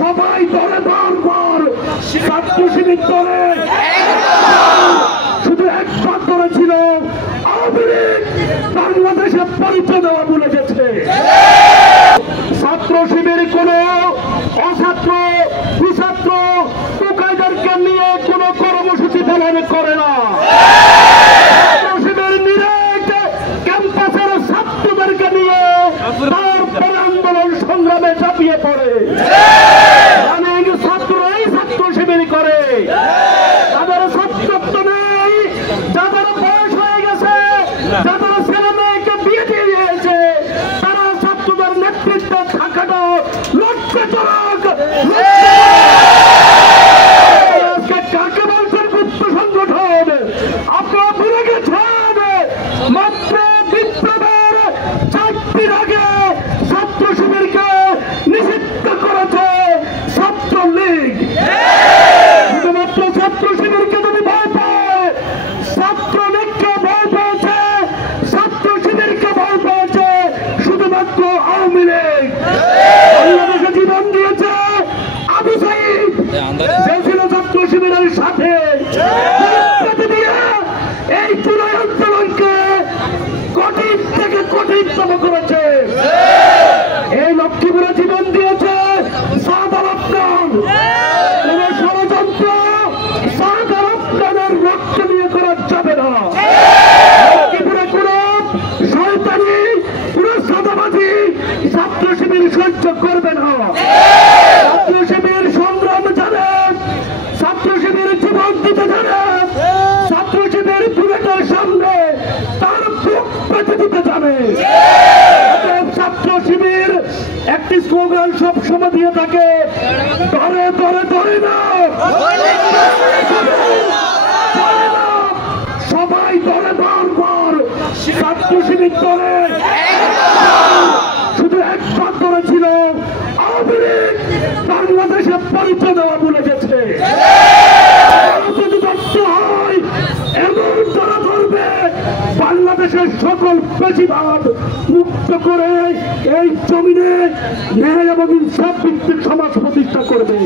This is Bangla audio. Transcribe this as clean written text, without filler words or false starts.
সবাই দলে বারবার ছাত্র শিবির দলে শুধু একবার দলে ছিল আওয়ামী লীগ বাংলাদেশে পরিচয় দেওয়া ভুলে গেছে। ছাত্র শিবির কোন অছাত্র কুছাত্র টোকাইদেরকে নিয়ে কোন কর্মসূচি পালন করে না। ছাত্র শিবির নিরেট ক্যাম্পাসের ছাত্রদেরকে নিয়ে তারপরে আন্দোলন সংগ্রামে ঝাঁপিয়ে পড়ে। ছাত্র শিবির করে তাদের ছাত্রত্ব নেই, যাদের বয়স হয়ে গেছে, যাদের ছেলে মেয়েকে বিয়ে দিয়ে দিয়েছে, তারা ছাত্রদের নেতৃত্বে থাকাটা লক্ষ্যজনক। কাকে বলছেন গুপ্ত সংগঠন? আপনারা ভুলে গেছেন মাত্র বিপ্লবের 4 আগে ছাত্র শিবিরকে নিষিদ্ধ করেছে ছাত্রলীগ। শুধুমাত্র ছাত্র শিবিরকে যদি ভয় পায়, ছাত্রলীগকে ভয় পেয়েছে, ছাত্র শিবিরকে ভয় পেয়েছে শুধুমাত্র আওয়ামী লীগ। বাংলাদেশে জীবন দিয়েছে আবু সাইদ, সে ছিল ছাত্র শিবিরের সাথে। এই চুলাই আন্দোলনকে কঠিন থেকে কঠিনতম করেছে। এই লক্ষ্মীপুরে জীবন দিয়েছে সাদার আফগান। কোন ষড়যন্ত্র সাদার আফগানের রক্ত নিয়ে করা যাবে না। লক্ষ্মীপুরে কোন শয়তানি, কোন সাদাবাজি ছাত্র শিবির সহ্য করবে না। ছাত্র শিবির সংগ্রাম জানে, ছাত্র শিবির জীবন দিতে জানে, ছাত্র শিবির বুলেটের সামনে তার বুক পেতে দিতে জানে। ছাত্র শিবির একটি স্লোগান সবসময় দিয়ে থাকে, ধরে ধরে ধরে না, সবাই দলে বারবার ছাত্র শিবির দলে শুধু একবার দলে ছিল আওয়ামী লীগ বাংলাদেশে পরিচয় দেওয়া ভুলে গেছে। যদি দত্ত হয় এমন যারা ধরবে বাংলাদেশের সকল পেশিবাদ মুক্ত করে এই জমিনে ন্যায় এবং ইনসাফ ভিত্তিক সমাজ প্রতিষ্ঠা করবে।